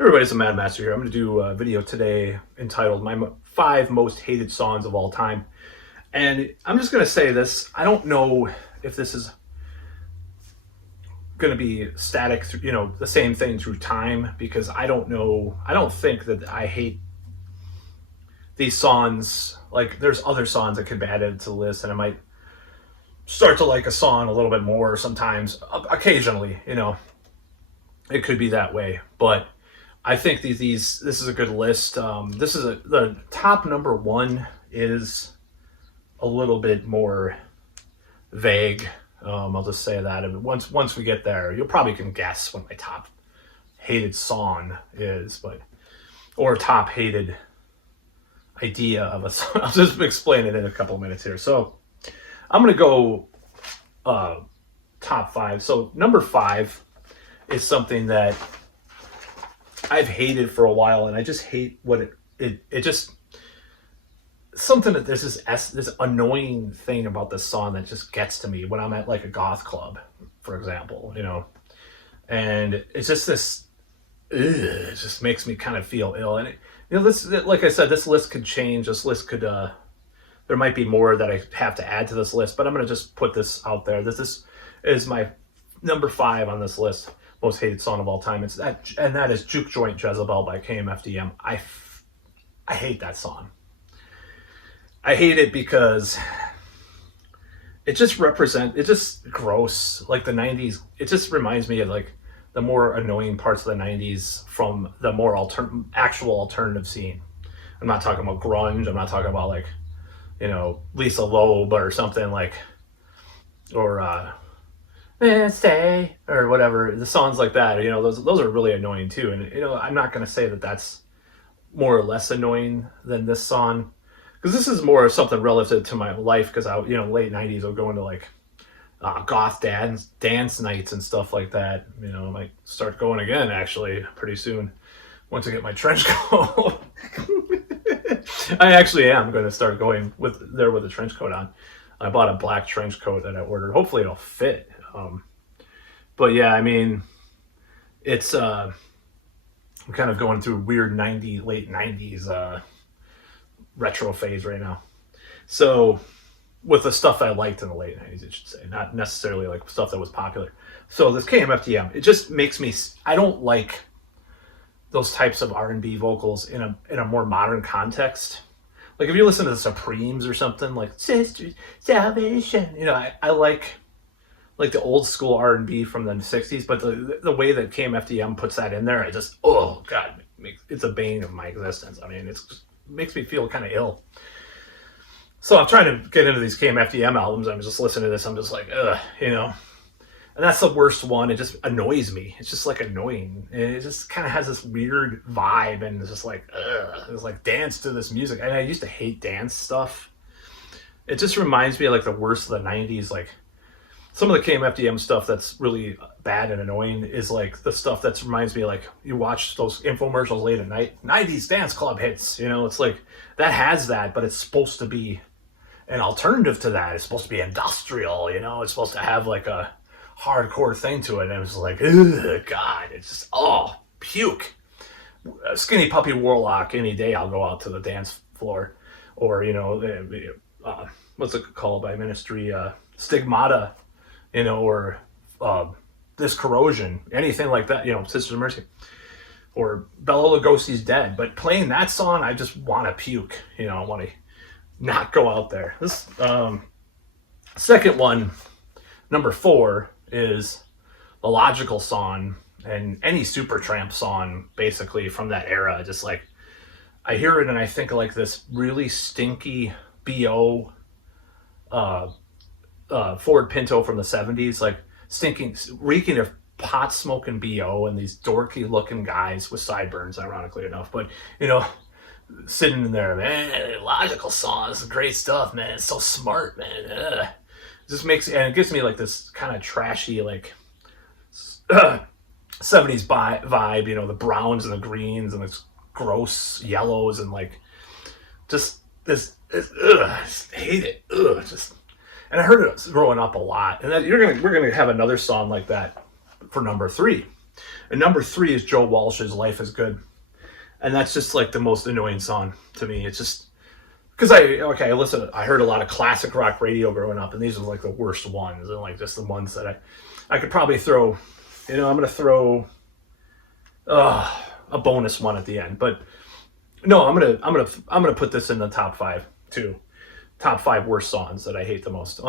Everybody's a Mad Master here. I'm going to do a video today entitled My 5 Most Hated Songs of All Time. And I'm just going to say this. I don't know if this is going to be static, the same thing through time, because I don't know. I don't think that I hate these songs. Like, there's other songs that could be added to the list, and I might start to like a song a little bit more sometimes. Occasionally, it could be that way. But I think this is a good list. The top number one is a little bit more vague. I'll just say that. And once we get there, you probably can guess what my top hated song is, or top hated idea of a song. I'll just explain it in a couple of minutes here. So I'm gonna go top 5. So number 5 is something that I've hated for a while, and I just hate what it just something that there's this annoying thing about this song that just gets to me when I'm at like a goth club, for example, and it's just this. It just makes me kind of feel ill, and this, like I said, this list could change. This list could there might be more that I have to add to this list, but I'm gonna just put this out there. This is my number 5 on this list. Most hated song of all time. That is Juke Joint Jezebel by KMFDM. I hate that song. I hate it because it's just gross. Like the 90s, it just reminds me of like the more annoying parts of the 90s from the more actual alternative scene. I'm not talking about grunge. I'm not talking about like, Lisa Loeb or something like, or stay or whatever, the songs like that, those are really annoying too. And I'm not going to say that that's more or less annoying than this song, because this is more something relative to my life, because I late 90s I'll go into like goth dance nights and stuff like that. I might start going again actually pretty soon once I get my trench coat. I actually am going to start going with a trench coat on. I bought a black trench coat that I ordered. Hopefully it'll fit. But yeah, it's I'm kind of going through a weird late 90s retro phase right now. So with the stuff I liked in the late 90s, I should say, not necessarily like stuff that was popular. So this KMFDM, it just makes me, I don't like those types of R&B vocals in a more modern context. Like if you listen to the Supremes or something like Sisters Salvation, I like the old school R&B from the 60s, but the way that KMFDM puts that in there, oh God, it's a bane of my existence. It just makes me feel kind of ill. So I'm trying to get into these KMFDM albums. I'm just listening to this. I'm just like, and that's the worst one. It just annoys me. It's just like annoying. It just kind of has this weird vibe, and it's just like, it's like dance to this music. And I used to hate dance stuff. It just reminds me of like the worst of the 90s, like some of the KMFDM stuff that's really bad and annoying is like the stuff that reminds me, like you watch those infomercials late at night, 90s dance club hits, it's like that has that, but it's supposed to be an alternative to that. It's supposed to be industrial, it's supposed to have like a hardcore thing to it. And it was like, ugh, God, it's just, puke. Skinny Puppy Warlock, any day I'll go out to the dance floor. Or, what's it called by Ministry? Stigmata. Or This Corrosion, anything like that, Sisters of Mercy, or Bela Lugosi's Dead. But playing that song, I just want to puke, I want to not go out there. This second one, number 4, is the Logical song, and any Supertramp song, basically, from that era. Just like, I hear it and I think of like this really stinky BO Ford Pinto from the 70s, like stinking, reeking of pot smoking BO, and these dorky looking guys with sideburns, ironically enough, but sitting in there, man, Logical song, this is great stuff, man, it's so smart, man. It just it gives me like this kind of trashy, like 70s vibe, the browns and the greens and this gross yellows, and like just this I just hate it. And I heard it growing up a lot. And we're gonna have another song like that for number 3. And number 3 is Joe Walsh's Life is Good. And that's just like the most annoying song to me. It's just because I heard a lot of classic rock radio growing up, and these are like the worst ones, and like just the ones that I could probably throw. I'm gonna throw a bonus one at the end, but no, I'm gonna put this in the top 5 too. Top 5 worst songs that I hate the most.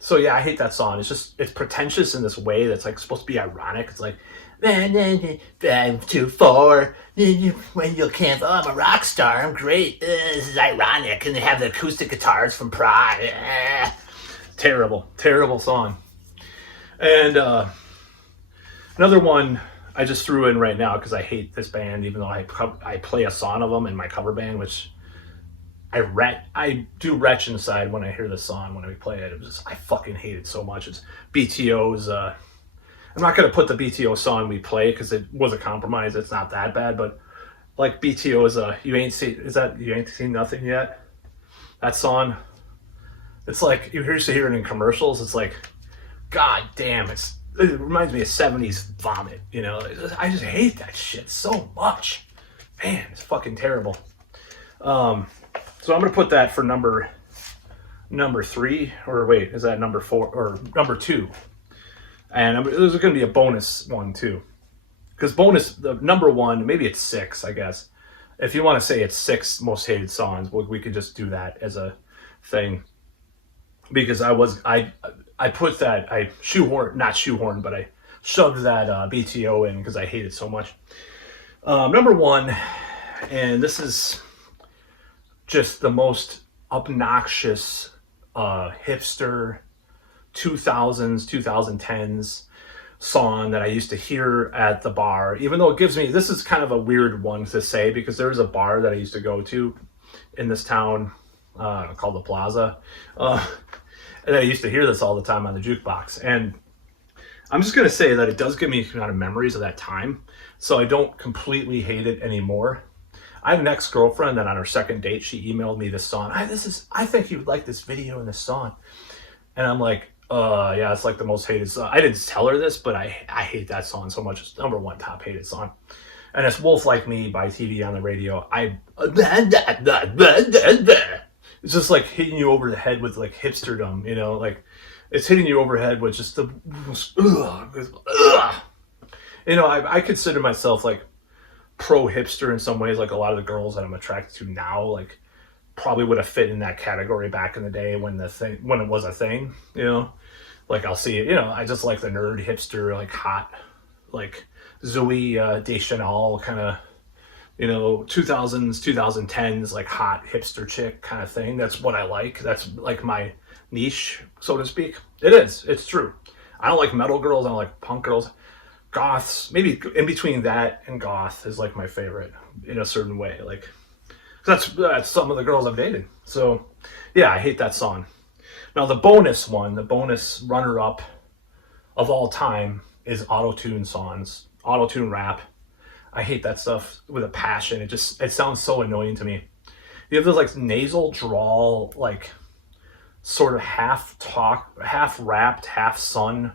So yeah, I hate that song. It's pretentious in this way that's like supposed to be ironic. It's like 5 to 4 when you'll cancel. I'm a rock star. I'm great. This is ironic, and they have the acoustic guitars from Pride. Terrible song. And another one I just threw in right now because I hate this band, even though I play a song of them in my cover band, which I do retch inside when I hear this song when we play it. I fucking hate it so much. It's BTO's. I'm not gonna put the BTO song we play because it was a compromise. It's not that bad, but like BTO's You Ain't Seen Nothing Yet. That song. It's like you used to hear it in commercials. It's like, god damn, it reminds me of 70s vomit. I just hate that shit so much. Man, it's fucking terrible. So I'm gonna put that for number 3, or wait, is that number 4 or number 2? And there's gonna be a bonus one too, because the number 1, maybe it's 6, I guess. If you want to say it's 6 most hated songs, we could just do that as a thing. Because I put that, but I shoved that BTO in because I hate it so much. Number 1, and this is just the most obnoxious hipster 2000s 2010s song that I used to hear at the bar, even though this is kind of a weird one to say because there's a bar that I used to go to in this town called the Plaza, and I used to hear this all the time on the jukebox. And I'm just going to say that it does give me kind of memories of that time, so I don't completely hate it anymore. I have an ex-girlfriend that on her second date, she emailed me this song. I think you would like this video and this song. And I'm like, yeah, it's like the most hated song. I didn't tell her this, but I hate that song so much. It's number 1 top hated song. And it's Wolf Like Me by TV on the radio. It's just like hitting you over the head with like hipsterdom, like it's hitting you overhead with just the, I consider myself like pro hipster in some ways. Like a lot of the girls that I'm attracted to now, like probably would have fit in that category back in the day when it was a thing, like I'll see it, I just like the nerd hipster, like hot, like Zoe Deschanel kind of, 2000s, 2010s, like hot hipster chick kind of thing. That's what I like. That's like my niche, so to speak. It's true. I don't like metal girls. I don't like punk girls. Goths, maybe in between that and goth is like my favorite in a certain way. Like that's some of the girls I've dated. So yeah, I hate that song. Now the bonus runner-up of all time is auto-tune songs, auto-tune rap. I hate that stuff with a passion. It sounds so annoying to me. You have this like nasal drawl, like sort of half talk, half rapped, half sung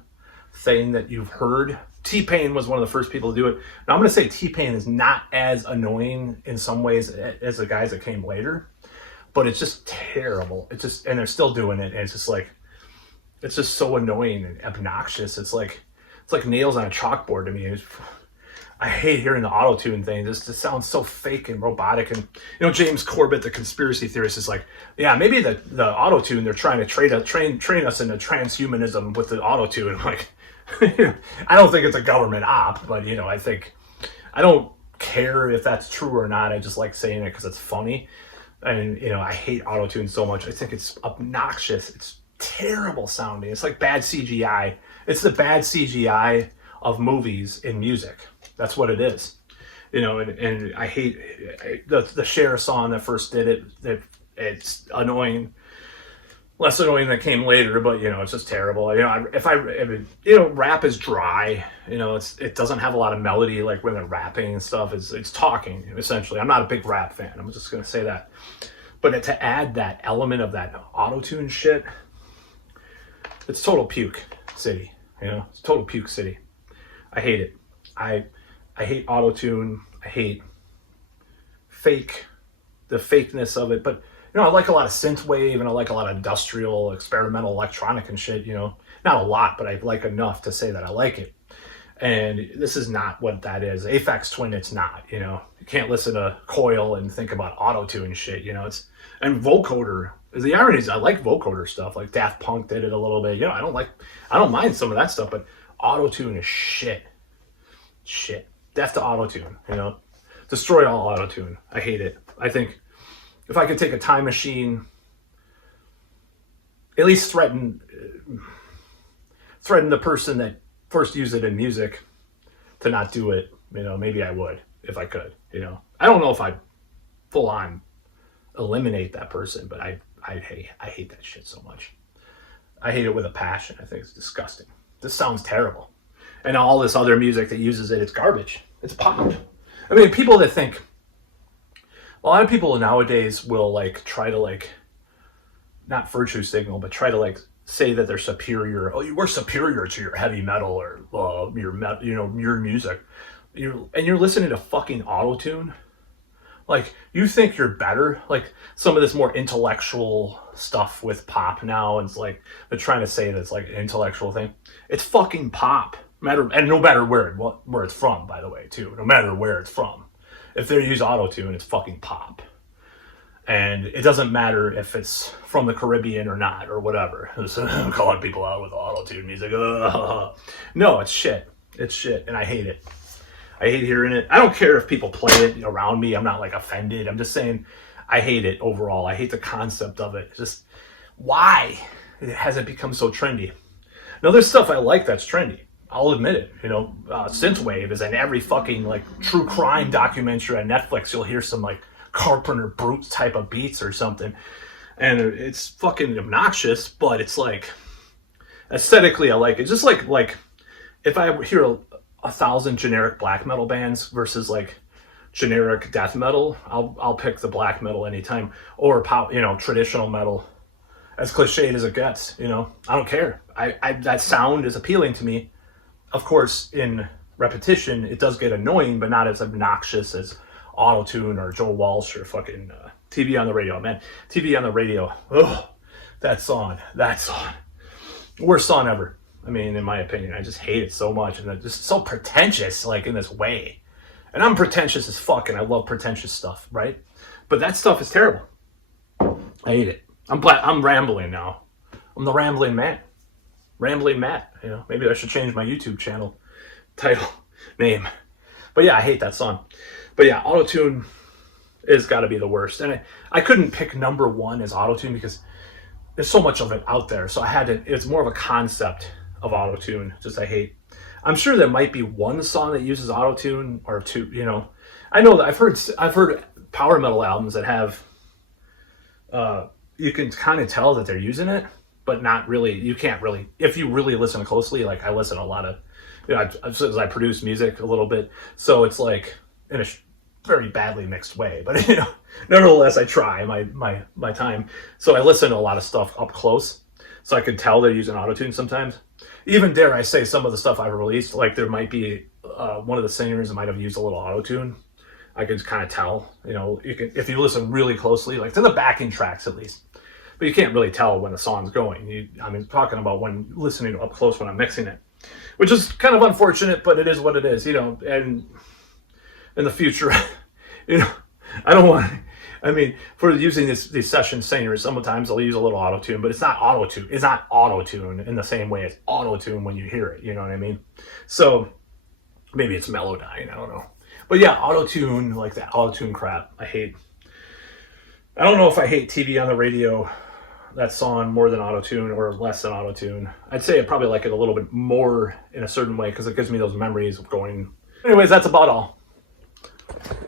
thing that you've heard. T-Pain was one of the first people to do it. Now I'm going to say T-Pain is not as annoying in some ways as the guys that came later, but it's just terrible. And they're still doing it. And it's just so annoying and obnoxious. It's like nails on a chalkboard to me. I hate hearing the auto-tune thing. It sounds so fake and robotic. And James Corbett, the conspiracy theorist, is like, yeah, maybe the auto-tune, they're trying to train us into transhumanism with the auto-tune. I'm like, I don't think it's a government op, but I don't care if that's true or not. I just like saying it because it's funny. And I hate auto-tune so much. I think it's obnoxious. It's terrible sounding. It's like bad CGI. It's the bad CGI of movies in music. That's what it is. And I hate the Cher song that first did it. It's annoying. Less annoying that came later, but it's just terrible. If rap is dry. It doesn't have a lot of melody like when they're rapping and stuff. It's talking essentially. I'm not a big rap fan. I'm just gonna say that. But to add that element of that auto-tune shit, it's total puke city. It's total puke city. I hate it. I hate auto-tune. I hate the fakeness of it. But I like a lot of synthwave, and I like a lot of industrial, experimental, electronic and shit. Not a lot, but I like enough to say that I like it. And this is not what that is. Aphex Twin, it's not. You can't listen to Coil and think about auto-tune shit. And vocoder. The irony is, I like vocoder stuff. Like Daft Punk did it a little bit. I don't mind some of that stuff, but auto-tune is shit. Death to auto-tune. Destroy all auto-tune. I hate it. I think if I could take a time machine, at least threaten the person that first used it in music to not do it, maybe I would if I could. I don't know if I'd full on eliminate that person, but I hate that shit so much. I hate it with a passion. I think it's disgusting. This sounds terrible. And all this other music that uses it, it's garbage. It's pop. I mean, people that think, a lot of people nowadays will try to not virtue signal, but try to say that they're superior. Oh, you were superior to your heavy metal or your music. You're listening to fucking auto-tune. You think you're better? Some of this more intellectual stuff with pop now, and it's they're trying to say that's an intellectual thing. It's fucking pop. No matter where it's from, by the way, too. No matter where it's from. If they use auto-tune, it's fucking pop. And it doesn't matter if it's from the Caribbean or not, or whatever. I'm calling people out with auto-tune music. No, it's shit. It's shit, and I hate it. I hate hearing it. I don't care if people play it around me. I'm not offended. I'm just saying I hate it overall. I hate the concept of it. Just why has it become so trendy? Now, there's stuff I like that's trendy. I'll admit it. Synthwave is in every fucking true crime documentary on Netflix. You'll hear some Carpenter Brute type of beats or something, and it's fucking obnoxious. But it's aesthetically, I like it. Just like if I hear 1,000 generic black metal bands versus generic death metal, I'll pick the black metal anytime, or pop, traditional metal. As cliched as it gets, I don't care. I that sound is appealing to me. Of course, in repetition, it does get annoying, but not as obnoxious as auto-tune or Joe Walsh or fucking TV on the Radio. Man, TV on the Radio. Ugh, that song. Worst song ever. I mean, in my opinion, I just hate it so much, and it's just so pretentious, in this way. And I'm pretentious as fuck, and I love pretentious stuff, right? But that stuff is terrible. I hate it. I'm rambling now. I'm the rambling man. Rambling Matt. Maybe I should change my YouTube channel title name. But yeah, I hate that song. But yeah, auto-tune is got to be the worst. And I couldn't pick number one as auto-tune because there's so much of it out there. So it's more of a concept of auto-tune. Just I hate. I'm sure there might be one song that uses auto-tune or two. I know that I've heard power metal albums that have. You can kind of tell that they're using it, but not really. You can't really, if you really listen closely. I listen to a lot of, I produce music a little bit, so it's in a very badly mixed way. But nevertheless, I try my time. So I listen to a lot of stuff up close, so I can tell they're using autotune sometimes. Even dare I say, some of the stuff I've released, there might be one of the singers might have used a little autotune. I can kind of tell. You can, if you listen really closely, to the backing tracks at least. But you can't really tell when the song's going. Talking about when listening up close when I'm mixing it, which is kind of unfortunate, but it is what it is, And in the future, I don't want. For using these session singers, sometimes I'll use a little auto-tune, but it's not auto-tune. It's not auto-tune in the same way as auto-tune when you hear it. You know what I mean? So maybe it's Melodyne. I don't know. But yeah, auto-tune, that auto-tune crap, I hate. I don't know if I hate TV on the Radio, that song, more than auto-tune or less than auto-tune. I'd say I probably like it a little bit more in a certain way because it gives me those memories of going. Anyways, that's about all.